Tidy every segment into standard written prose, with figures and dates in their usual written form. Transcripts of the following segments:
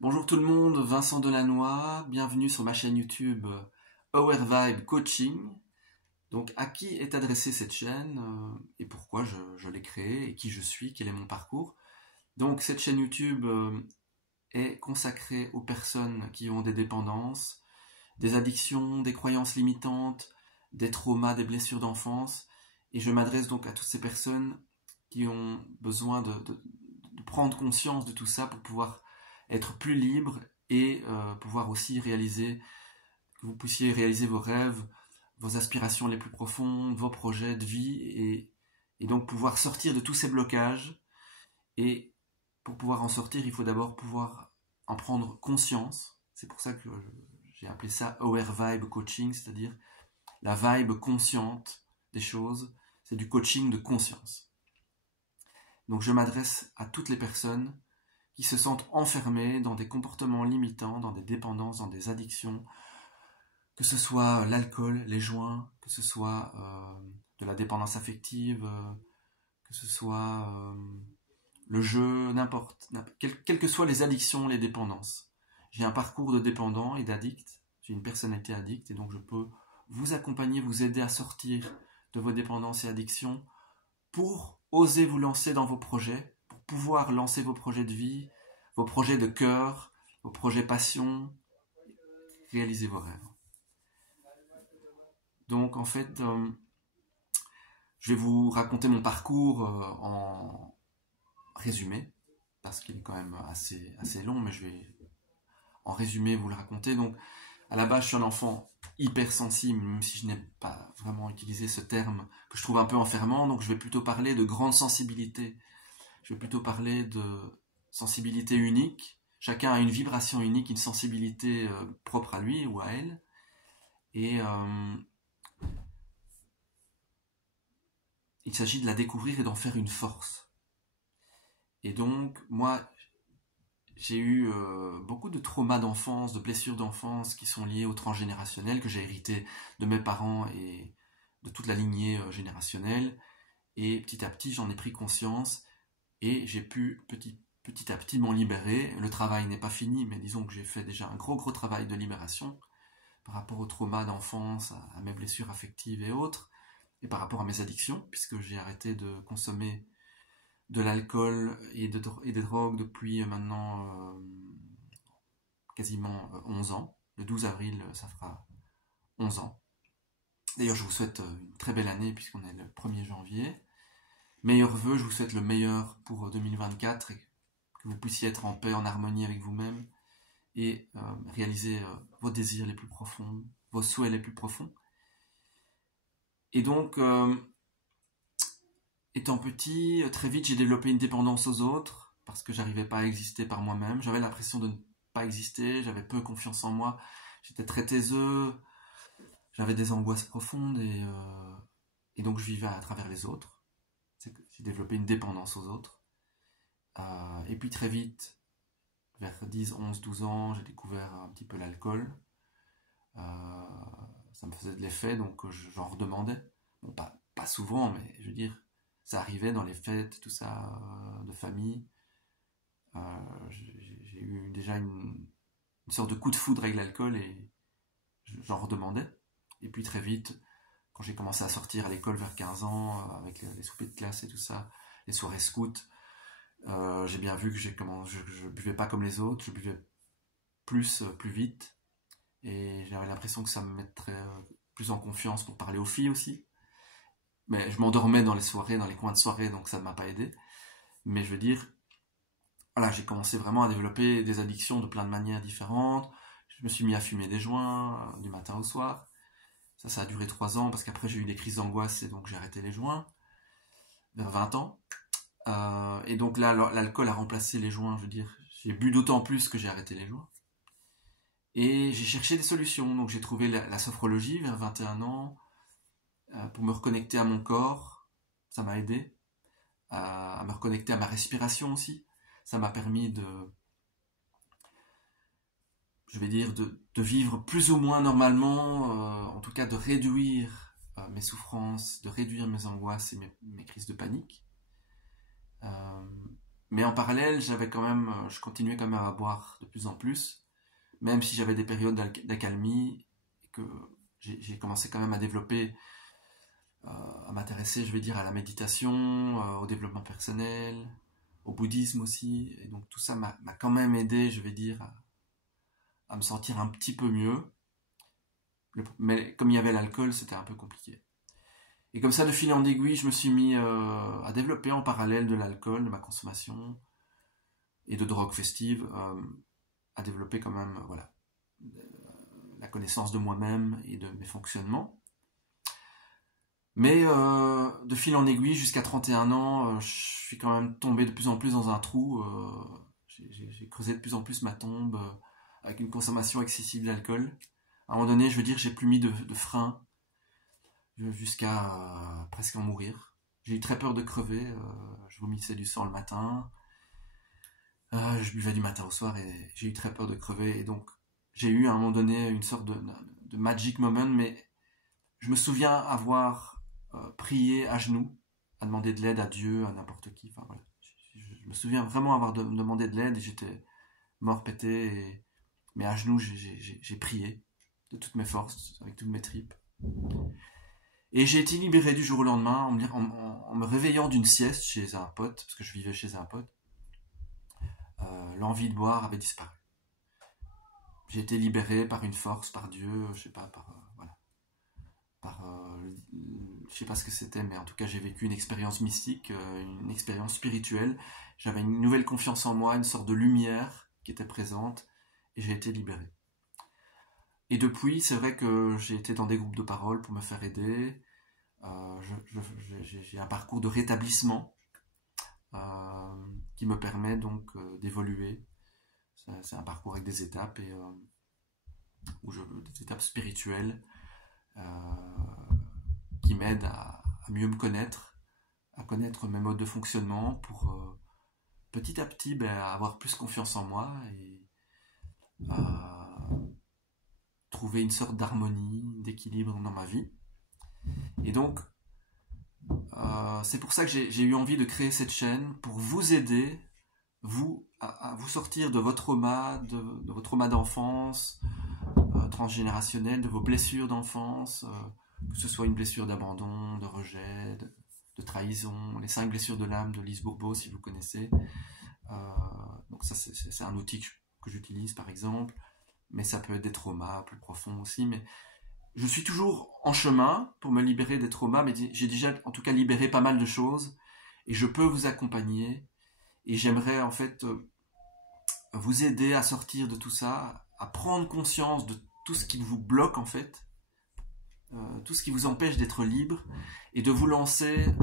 Bonjour tout le monde, Vincent Delannoy, bienvenue sur ma chaîne YouTube Our Vibe Coaching. Donc à qui est adressée cette chaîne et pourquoi je l'ai créée et qui je suis, quel est mon parcours. Donc cette chaîne YouTube est consacrée aux personnes qui ont des dépendances, des addictions, des croyances limitantes, des traumas, des blessures d'enfance. Et je m'adresse donc à toutes ces personnes qui ont besoin de prendre conscience de tout ça pour pouvoir être plus libre et pouvoir aussi que vous puissiez réaliser vos rêves, vos aspirations les plus profondes, vos projets de vie et donc pouvoir sortir de tous ces blocages. Et pour pouvoir en sortir, il faut d'abord pouvoir en prendre conscience. C'est pour ça que j'ai appelé ça Aware Vibe Coaching, c'est-à-dire la vibe consciente des choses. C'est du coaching de conscience. Donc je m'adresse à toutes les personnes qui se sentent enfermés dans des comportements limitants, dans des dépendances, dans des addictions, que ce soit l'alcool, les joints, que ce soit de la dépendance affective, que ce soit le jeu, n'importe, quelles que soient les addictions, les dépendances. J'ai un parcours de dépendant et d'addict, j'ai une personnalité addicte et donc je peux vous accompagner, vous aider à sortir de vos dépendances et addictions pour oser vous lancer dans vos projets, pour pouvoir lancer vos projets de vie, vos projets de cœur, vos projets passion, réaliser vos rêves. Donc en fait, je vais vous raconter mon parcours en résumé, parce qu'il est quand même assez long, mais je vais en résumé vous le raconter. Donc à la base, je suis un enfant hypersensible, même si je n'ai pas vraiment utilisé ce terme que je trouve un peu enfermant, donc je vais plutôt parler de grande sensibilité. Je vais plutôt parler de sensibilité unique. Chacun a une vibration unique, une sensibilité propre à lui ou à elle. Et il s'agit de la découvrir et d'en faire une force. Et donc, moi, j'ai eu beaucoup de traumas d'enfance, de blessures d'enfance qui sont liées au transgénérationnel, que j'ai hérité de mes parents et de toute la lignée générationnelle. Et petit à petit, j'en ai pris conscience et j'ai pu petit à petit m'en libérer. Le travail n'est pas fini, mais disons que j'ai fait déjà un gros travail de libération par rapport aux traumas d'enfance, à mes blessures affectives et autres, et par rapport à mes addictions, puisque j'ai arrêté de consommer de l'alcool et des drogues depuis maintenant quasiment 11 ans. Le 12 avril, ça fera 11 ans. D'ailleurs, je vous souhaite une très belle année puisqu'on est le 1er janvier. Meilleurs vœux, je vous souhaite le meilleur pour 2024 et que vous puissiez être en paix, en harmonie avec vous-même et réaliser vos désirs les plus profonds, vos souhaits les plus profonds. Et donc, étant petit, très vite j'ai développé une dépendance aux autres parce que j'arrivais pas à exister par moi-même. J'avais l'impression de ne pas exister, j'avais peu confiance en moi, j'étais très taiseux, j'avais des angoisses profondes et donc je vivais à travers les autres. J'ai développé une dépendance aux autres. Et puis très vite, vers 10, 11, 12 ans, j'ai découvert un petit peu l'alcool. Ça me faisait de l'effet, donc j'en redemandais. Bon, pas souvent, mais je veux dire, ça arrivait dans les fêtes, tout ça, de famille. J'ai eu déjà une sorte de coup de foudre avec l'alcool et j'en redemandais. Et puis très vite, quand j'ai commencé à sortir à l'école vers 15 ans, avec les soupers de classe et tout ça, les soirées scouts, j'ai bien vu que je buvais pas comme les autres, je buvais plus vite. Et j'avais l'impression que ça me mettrait plus en confiance pour parler aux filles aussi. Mais je m'endormais dans les soirées, dans les coins de soirée, donc ça ne m'a pas aidé. Mais je veux dire, voilà, j'ai commencé vraiment à développer des addictions de plein de manières différentes. Je me suis mis à fumer des joints du matin au soir. Ça a duré 3 ans parce qu'après j'ai eu des crises d'angoisse et donc j'ai arrêté les joints vers 20 ans. Et donc là, l'alcool a remplacé les joints, je veux dire. J'ai bu d'autant plus que j'ai arrêté les joints. Et j'ai cherché des solutions. Donc j'ai trouvé la sophrologie vers 21 ans pour me reconnecter à mon corps. Ça m'a aidé à me reconnecter à ma respiration aussi. Ça m'a permis je vais dire, de vivre plus ou moins normalement, en tout cas de réduire mes souffrances, de réduire mes angoisses et mes crises de panique. Mais en parallèle, je continuais quand même à boire de plus en plus, même si j'avais des périodes d'accalmie, et que j'ai commencé quand même à développer, à m'intéresser, je vais dire, à la méditation, au développement personnel, au bouddhisme aussi. Et donc tout ça m'a quand même aidé, je vais dire, à me sentir un petit peu mieux. Mais comme il y avait l'alcool, c'était un peu compliqué. Et comme ça, de fil en aiguille, je me suis mis à développer en parallèle de l'alcool, de ma consommation et de drogue festive, à développer quand même voilà, la connaissance de moi-même et de mes fonctionnements. Mais de fil en aiguille, jusqu'à 31 ans, je suis quand même tombé de plus en plus dans un trou. J'ai creusé de plus en plus ma tombe avec une consommation excessive d'alcool. À un moment donné, je veux dire, j'ai plus mis de frein jusqu'à presque en mourir. J'ai eu très peur de crever. Je vomissais du sang le matin. Je buvais du matin au soir et j'ai eu très peur de crever. Et donc, j'ai eu à un moment donné une sorte de magic moment, mais je me souviens avoir prié à genoux, à demander de l'aide à Dieu, à n'importe qui. Enfin, voilà. Je me souviens vraiment avoir demandé de l'aide et j'étais mort pété. Mais à genoux, j'ai prié de toutes mes forces, avec toutes mes tripes. Et j'ai été libéré du jour au lendemain en me réveillant d'une sieste chez un pote, parce que je vivais chez un pote. L'envie de boire avait disparu. J'ai été libéré par une force, par Dieu, je sais pas, je sais pas ce que c'était, mais en tout cas j'ai vécu une expérience mystique, une expérience spirituelle. J'avais une nouvelle confiance en moi, une sorte de lumière qui était présente, et j'ai été libéré. Et depuis, c'est vrai que j'ai été dans des groupes de parole pour me faire aider. J'ai un parcours de rétablissement qui me permet donc d'évoluer. C'est un parcours avec des étapes et des étapes spirituelles qui m'aident à mieux me connaître, à connaître mes modes de fonctionnement pour petit à petit avoir plus confiance en moi et trouver une sorte d'harmonie, d'équilibre dans ma vie. Et donc, c'est pour ça que j'ai eu envie de créer cette chaîne, pour vous aider, à vous sortir de votre trauma, de vos traumas d'enfance, transgénérationnels, de vos blessures d'enfance, que ce soit une blessure d'abandon, de rejet, de trahison, les 5 blessures de l'âme de Lise Bourbeau, si vous connaissez. Donc ça, c'est un outil que j'utilise, par exemple, mais ça peut être des traumas plus profonds aussi, mais je suis toujours en chemin pour me libérer des traumas, mais j'ai déjà en tout cas libéré pas mal de choses, et je peux vous accompagner, et j'aimerais en fait vous aider à sortir de tout ça, à prendre conscience de tout ce qui vous bloque en fait, tout ce qui vous empêche d'être libre, et de vous lancer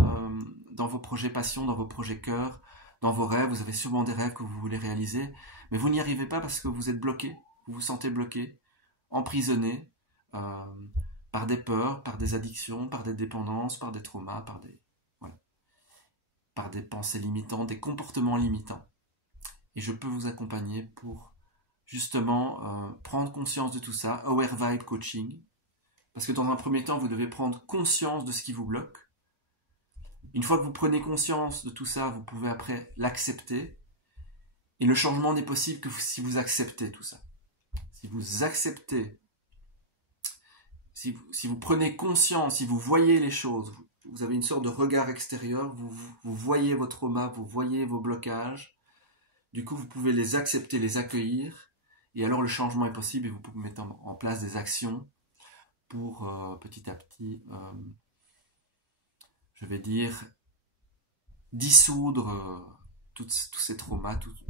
dans vos projets passion, dans vos projets cœur, dans vos rêves. Vous avez sûrement des rêves que vous voulez réaliser, mais vous n'y arrivez pas parce que vous êtes bloqué, vous vous sentez bloqué, emprisonné, par des peurs, par des addictions, par des dépendances, par des traumas, par des pensées limitantes, des comportements limitants. Et je peux vous accompagner pour justement prendre conscience de tout ça, Aware Vibe Coaching, parce que dans un premier temps, vous devez prendre conscience de ce qui vous bloque. Une fois que vous prenez conscience de tout ça, vous pouvez après l'accepter, et le changement n'est possible que si vous acceptez tout ça. Si vous acceptez, si vous prenez conscience, si vous voyez les choses, vous avez une sorte de regard extérieur, vous voyez vos traumas, vous voyez vos blocages, du coup vous pouvez les accepter, les accueillir, et alors le changement est possible et vous pouvez mettre en place des actions pour petit à petit, je vais dire, dissoudre tous ces traumas, toutes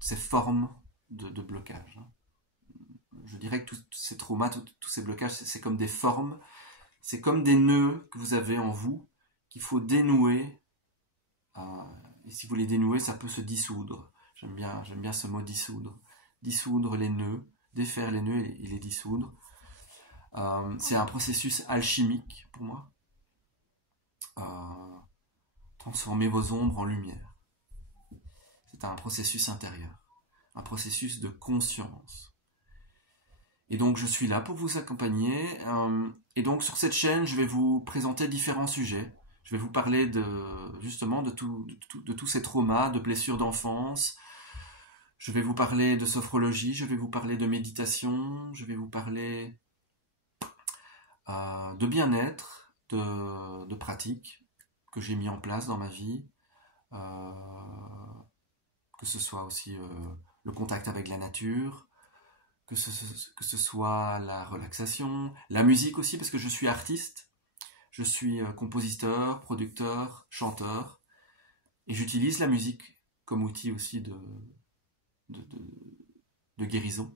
ces formes de blocage. Je dirais que tous ces traumas, tous ces blocages, c'est comme des formes, c'est comme des nœuds que vous avez en vous, qu'il faut dénouer, et si vous les dénouez, ça peut se dissoudre. J'aime bien ce mot dissoudre. Dissoudre les nœuds, défaire les nœuds et les dissoudre. C'est un processus alchimique pour moi. Transformer vos ombres en lumière. C'est un processus intérieur, un processus de conscience. Et donc je suis là pour vous accompagner. Et donc sur cette chaîne, je vais vous présenter différents sujets. Je vais vous parler justement de tous ces traumas, de blessures d'enfance. Je vais vous parler de sophrologie, je vais vous parler de méditation, je vais vous parler de bien-être, de pratiques que j'ai mis en place dans ma vie, que ce soit aussi le contact avec la nature, que ce soit la relaxation, la musique aussi, parce que je suis artiste, je suis compositeur, producteur, chanteur, et j'utilise la musique comme outil aussi de, de guérison,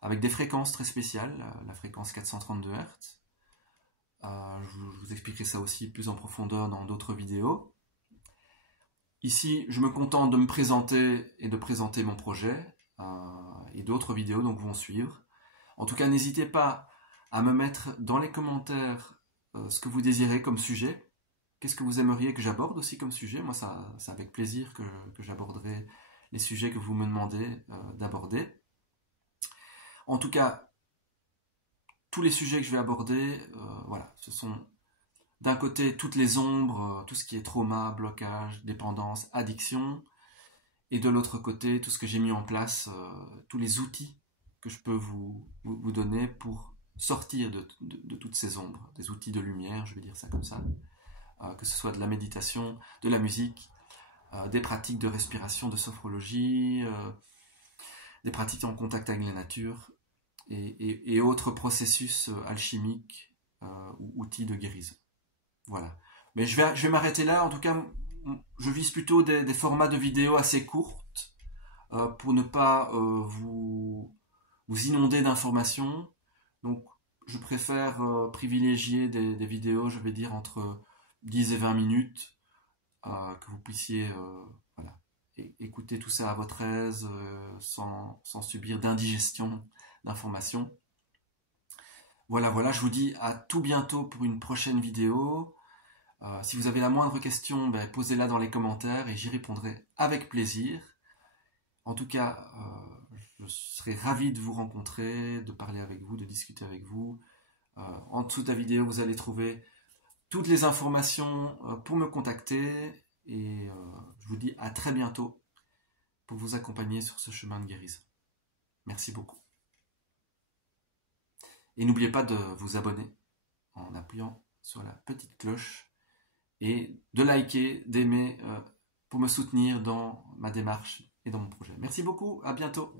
avec des fréquences très spéciales, la fréquence 432 Hz. Je vous expliquerai ça aussi plus en profondeur dans d'autres vidéos. Ici, je me contente de me présenter et de présenter mon projet, et d'autres vidéos donc vont suivre. En tout cas, n'hésitez pas à me mettre dans les commentaires ce que vous désirez comme sujet. Qu'est-ce que vous aimeriez que j'aborde aussi comme sujet? Moi, c'est avec plaisir que j'aborderai les sujets que vous me demandez d'aborder. En tout cas, tous les sujets que je vais aborder, voilà, ce sont d'un côté toutes les ombres, tout ce qui est trauma, blocage, dépendance, addiction, et de l'autre côté tout ce que j'ai mis en place, tous les outils que je peux vous donner pour sortir de toutes ces ombres, des outils de lumière, je vais dire ça comme ça, que ce soit de la méditation, de la musique, des pratiques de respiration, de sophrologie, des pratiques en contact avec la nature, et autres processus alchimiques ou outils de guérison. Voilà. Mais je vais m'arrêter là. En tout cas, je vise plutôt des formats de vidéos assez courtes pour ne pas vous inonder d'informations. Donc, je préfère privilégier des vidéos, je vais dire, entre 10 et 20 minutes, que vous puissiez voilà, écouter tout ça à votre aise, sans subir d'indigestion d'informations. Voilà, je vous dis à tout bientôt pour une prochaine vidéo. Si vous avez la moindre question, posez-la dans les commentaires et j'y répondrai avec plaisir. En tout cas, je serai ravi de vous rencontrer, de parler avec vous, de discuter avec vous. En dessous de la vidéo, vous allez trouver toutes les informations pour me contacter et je vous dis à très bientôt pour vous accompagner sur ce chemin de guérison. Merci beaucoup. Et n'oubliez pas de vous abonner en appuyant sur la petite cloche et de liker, d'aimer pour me soutenir dans ma démarche et dans mon projet. Merci beaucoup, à bientôt.